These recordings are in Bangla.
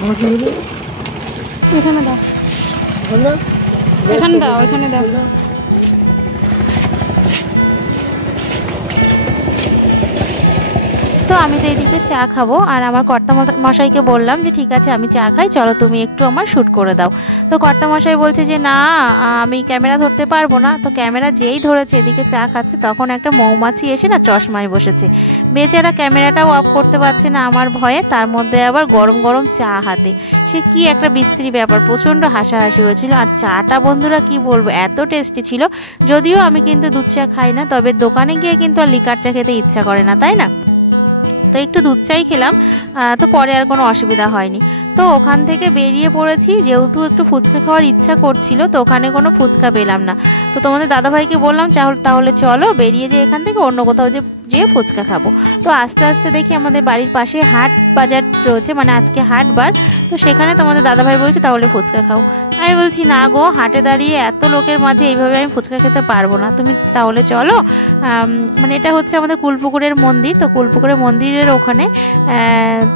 এখানে দাও, এখানে দাও, এখানে দাও। তো আমি তো এদিকে চা খাবো, আর আমার কর্তা মশাইকে বললাম যে ঠিক আছে আমি চা খাই, চলো তুমি একটু আমার শ্যুট করে দাও। তো কর্তা মশাই বলছে যে না আমি ক্যামেরা ধরতে পারবো না। তো ক্যামেরা যেই ধরেছে এদিকে চা খাচ্ছে, তখন একটা মৌমাছি এসে না চশমায় বসেছে। বেচারা ক্যামেরাটাও অফ করতে পারছে না আমার ভয়ে, তার মধ্যে আবার গরম গরম চা হাতে। সে কি একটা বিশ্রী ব্যাপার, প্রচণ্ড হাসাহাসি হয়েছিল। আর চাটা বন্ধুরা কি বলবো, এত টেস্টি ছিল। যদিও আমি কিন্তু দুধ চা খাই না, তবে দোকানে গিয়ে কিন্তু আর লিকার চা খেতে ইচ্ছা করে না, তাই না? তো একটু দুধ চাই খেলাম, তো পরে আর কোনো অসুবিধা হয়নি। তো ওখান থেকে বেরিয়ে পড়েছি, যেহেতু একটু ফুচকা খাওয়ার ইচ্ছা করছিল, তো ওখানে কোনো ফুচকা পেলাম না। তো তোমাদের দাদাভাইকে বললাম তাহলে চলো বেরিয়ে যে এখান থেকে অন্য কোথাও যেয়ে ফুচকা খাবো। তো আস্তে আস্তে দেখি আমাদের বাড়ির পাশে হাট বাজার রয়েছে, মানে আজকে হাটবার। তো সেখানে তোমাদের দাদাভাই বলছে তাহলে ফুচকা খাও। আমি বলছি না গো, হাটে দাঁড়িয়ে এত লোকের মাঝে এইভাবে আমি ফুচকা খেতে পারবো না, তুমি তাহলে চলো। মানে এটা হচ্ছে আমাদের কুলপুকুরের মন্দির, তো কুলপুকুরের মন্দিরের ওখানে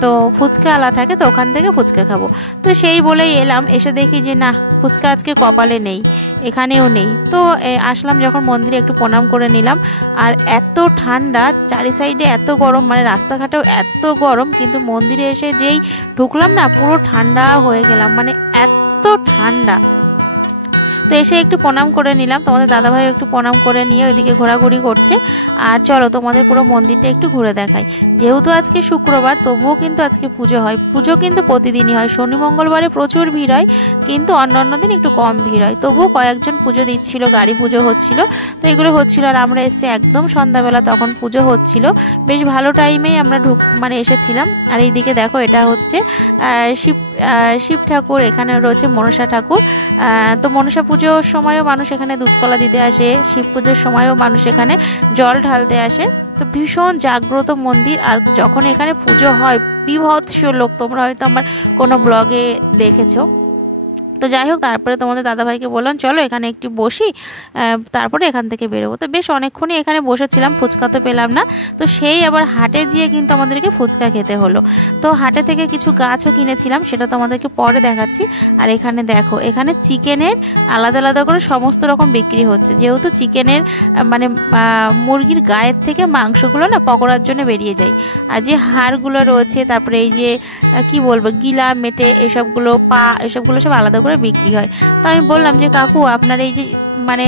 তো ফুচকা আলা থাকে, তো ওখান থেকে ফুচকা খাবো। তো সেই বলেই এলাম, এসে দেখি যে না, ফুচকা আজকে কপালে নেই, এখানেও নেই। তো আসলাম যখন মন্দিরে, একটু প্রণাম করে নিলাম। আর এত ঠান্ডা, চারি সাইডে এত গরম, মানে রাস্তাঘাটেও এত গরম, কিন্তু মন্দিরে এসে যেই ঢুকলাম না, পুরো ঠান্ডা হয়ে গেলাম, মানে এত ঠান্ডা। তো এসে একটু প্রণাম করে নিলাম, তোমাদের দাদাভাই একটু প্রণাম করে নিয়ে ওইদিকে ঘোরাঘুরি করছে। আর চলো তোমাদের পুরো মন্দিরটা একটু ঘুরে দেখাই। যেহেতু আজকে শুক্রবার, তবুও কিন্তু আজকে পুজো হয়। পুজো কিন্তু প্রতিদিনই হয়, শনি মঙ্গলবারে প্রচুর ভিড় হয়, কিন্তু অন্য দিন একটু কম ভিড় হয়। তবুও কয়েকজন পুজো দিচ্ছিল, গাড়ি পুজো হচ্ছিল, তো এগুলো হচ্ছিল। আর আমরা এসে একদম সন্ধ্যাবেলা, তখন পুজো হচ্ছিল, বেশ ভালো টাইমেই আমরা মানে এসেছিলাম। আর এইদিকে দেখো, এটা হচ্ছে শিব ঠাকুর, এখানে রয়েছে মনসা ঠাকুর। তো মনসা পুজোর সময়ও মানুষ এখানে দুধকলা দিতে আসে, শিব পুজোর সময়ও মানুষ এখানে জল ঢালতে আসে। তো ভীষণ জাগ্রত মন্দির। আর যখন এখানে পুজো হয়, বিভৎস লোক, তোমরা হয়তো আমার কোনো ব্লগে দেখেছো। তো যাই হোক, তারপরে তোমাদের দাদাভাইকে বললাম চলো এখানে একটু বসি, তারপরে এখান থেকে বেরোবো। তো বেশ অনেকক্ষণই এখানে বসেছিলাম, ফুচকা তো পেলাম না। তো সেই আবার হাটে গিয়ে কিন্তু আমাদেরকে ফুচকা খেতে হলো। তো হাটে থেকে কিছু গাছও কিনেছিলাম, সেটা তোমাদেরকে পরে দেখাচ্ছি। আর এখানে দেখো, এখানে চিকেনের আলাদা আলাদা করে সমস্ত রকম বিক্রি হচ্ছে। যেহেতু চিকেনের মানে মুরগির গায়ের থেকে মাংসগুলো না পকোড়ার জন্য বেরিয়ে যায়, আর যে হাড়গুলো রয়েছে, তারপরে এই যে কি বলবো, গিলা মেটে এসবগুলো, পা এসবগুলো সব আলাদা করে বিক্রি হয়। তো আমি বললাম যে কাকু, আপনার এই যে মানে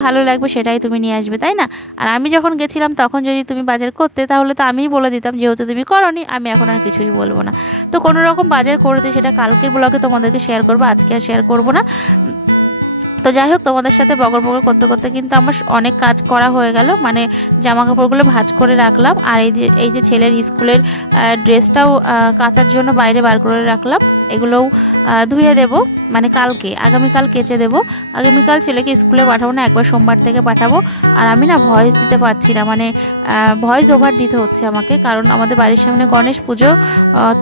ভালো লাগবে সেটাই তুমি নিয়ে আসবে, তাই না? আর আমি যখন গেছিলাম তখন যদি তুমি বাজার করতে, তাহলে তো আমিই বলে দিতাম, যেহেতু তুমি করোনি আমি এখন আর কিছুই বলবো না। তো কোনো রকম বাজার করেছে, সেটা কালকের ব্লগে তোমাদেরকে শেয়ার করবো, আজকে আর শেয়ার করবো না। তো তো যাই হোক, তোমাদের সাথে বকর বকর করতে করতে কিন্তু আমার অনেক কাজ করা হয়ে গেল। মানে জামা কাপড়গুলো ভাঁজ করে রাখলাম, আর এই যে ছেলের স্কুলের ড্রেসটাও কাচার জন্য বাইরে বার করে রাখলাম। এগুলোও ধুয়ে দেব, মানে কালকে, আগামীকাল কেচে দেব। আগামীকাল ছেলেকে স্কুলে পাঠাবো না, একবার সোমবার থেকে পাঠাবো। আর আমি না ভয়েস দিতে পারছি না, মানে ভয়েস ওভার দিতে হচ্ছে আমাকে, কারণ আমাদের বাড়ির সামনে গণেশ পুজো।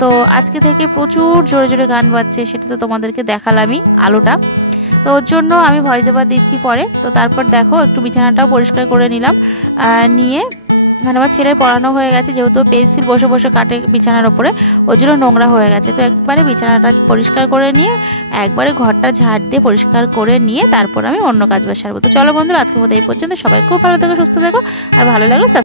তো আজকে থেকে প্রচুর জোরে জোরে গান বাজছে, সেটা তো তোমাদেরকে দেখালামই আলোটা। তো ওর জন্য আমি ভয়েস ওভার দিচ্ছি পরে। তো তারপর দেখো একটু বিছানাটাও পরিষ্কার করে নিলাম, নিয়ে মানে আমার ছেলের পড়ানো হয়ে গেছে, যেহেতু পেন্সিল বসে বসে কাটে বিছানার ওপরে, ওর জন্য নোংরা হয়ে গেছে। তো একবারে বিছানাটা পরিষ্কার করে নিয়ে একবারে ঘরটা ঝাড় দিয়ে পরিষ্কার করে নিয়ে তারপর আমি অন্য কাজ বাজ সারবো। তো চলো বন্ধুরা, আজকের মতো এই পর্যন্ত। সবাই খুব ভালো থেকো, সুস্থ থেকো, আর ভালো লাগলে